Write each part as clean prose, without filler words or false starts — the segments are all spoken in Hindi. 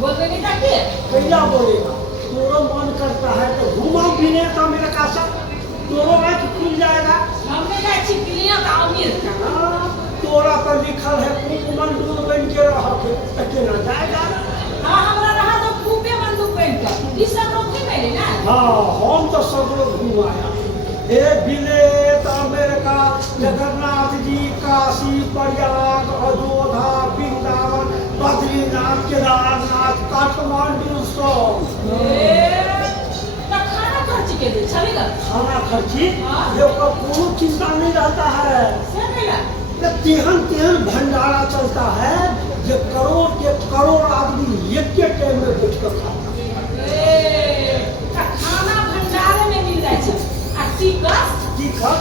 बोलने नहीं जाती है। कैला बोलेगा? तोरो मन करता है तो घुमाओ फिरे तो मेरे का सब तोरो आँख खुल जाएगा। हमने क्या चिपलियाँ का अमीर का। हाँ, तोरा पर लिखल है खूब मंडूर बन के रह के केना जाएगा। हाँ हमरा रहा तो खूबे बंदूक बन कर। इस सब लोग नहीं मिले ना। हाँ हम तो सब लोग घुमाया हे बिलेत अमेरिका जगन्नाथ जी काशी प्रयाग अयोध्या वृंदावन बद्रीनाथ केदारनाथ काठमांडू सब। तो खाना खर्च के दे चलेगा। खाना खर्ची हाँ। ये ओकर कोनो चिंता नहीं रहता है। चलेगा। ये तेहन तेहन भंडारा चलता है जो करोड़ के करोड़ आदमी एक के टाइम में बैठ कर खाता है। तो खाना भंडारे में मिल जाए छे। आ टिकस टिकस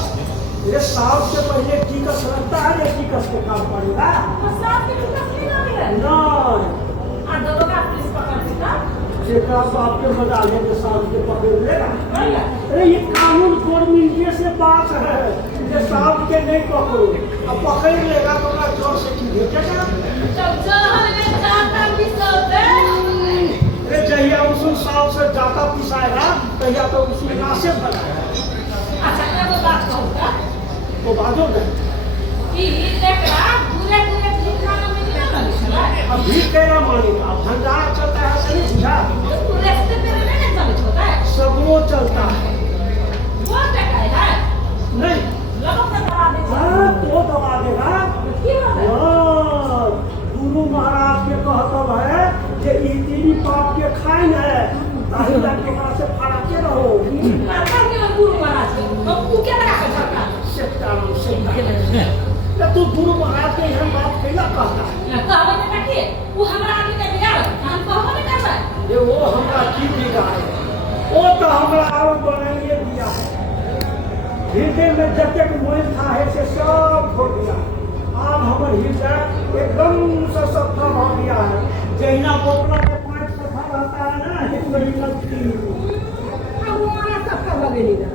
ये साल से पहले टिकस लगता है ये टिकस के काम पड़ेगा तो साथ में टिकस नहीं लगेगा। नहीं। और दरोगा पुलिस पकड़ देता। जेकरा बाप के मजा लेके साल के पकड़ लेगा। बढ़िया। अरे ये कानून गवर्नमेंट से बात है ये साल के नहीं पकड़ो अब पकड़ लेगा तो ना जोर से की भेजेगा। जब जहर में जाता पिसोते। अरे जहिया उस साल से जाता पिसाएगा तहिया तो उसी नाशे बनाएगा। अच्छा एगो बात कहूँगा तो बाजो गए कि एकरा पूरे पूरे खाना में नहीं लगे छला। अब भी कैला मानेगा अब भंडारा चलता है सही बुझा तो रास्ते पे नहीं चले होता है। सब वो चलता है वो टका है नहीं। लोगों से दबा दे। हाँ तो दबा देगा। क्यों होता है? हाँ, गुरु महाराज के कहतब है कि ई तीनी पाप के खाइन है ताहि के से फड़ा के रहो। माता के गुरु महाराज के हम को क्या लगा के चलता। सेक्टाराम तू गुरु महाराज के यहाँ बात कैला कहता है कहवे ने देखिए वो हमरा आगे के बिगाड़ हम कहवे नहीं करता है। ये वो हमरा की बिगाड़े वो तो हमरा और बनाइए दिया है हृदय में जतेक मोह था है से सब खो दिया। अब हमर हृदय एकदम से सफा हो गया है जहिना बोतला के पाँच सफा रहता है ना एक बड़ी लगती अब हमारा सब का बगेली ना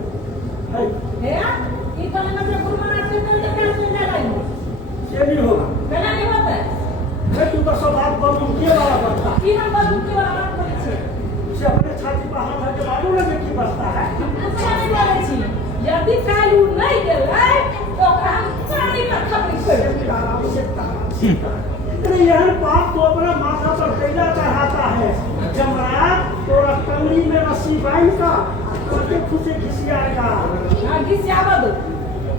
है है ये तो मतलब गुरु महाराज से तो क्या सुन रहा है। ये नहीं होगा। पहला नहीं होता है है तू तो सब बात बंद के वाला बनता कि हम बाबू के वाला बात करे छे। से अपने छाती पर हाथ रख के बाबू लगे की बसता है। अच्छा नहीं बोले छी यदि काल उ नहीं गेलै तो ओकरा हम चांदी पर खपरी कर अरे यह बात तो अपना माथा पर कैला चढ़ाता है जमराज तोरा कमरी में रस्सी बांध का करके खुशी खिसियाएगा। हां घिसियाबा दो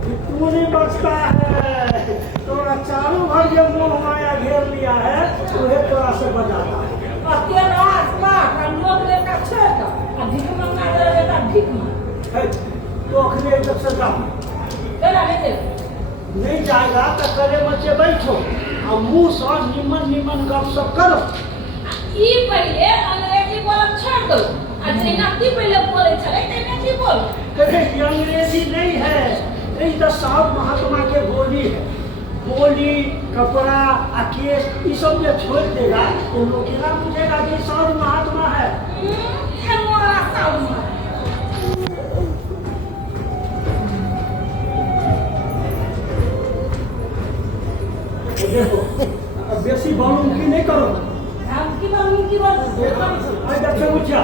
तू नहीं बचता है तोरा चारों भर ये मोह माया घेर लिया है उन्हें तोरा से बचाता है। अकेला आत्मा का लोग लेकर छेका अब भीख मांगना लेकर भीख मांग है, तो अखने तक से जाओ केला नहीं दे। नहीं जाएगा तो करे मचे बैठो और मुंह से निमन निमन गप सब करो। ई पहले अंग्रेजी बोलब छोड़ दो आ जेना की पहले बोले छले तेना की बोल। अरे ये अंग्रेजी नहीं है ये तो साउथ महात्मा के बोली है बोली कपड़ा केस ये सब जो छोड़ देगा तो लोग क्या पूछेगा कि साउथ महात्मा है। हमारा साउंड तो देखो अब बेसी बालू की नहीं करो हम की बात देखो आज से पूछा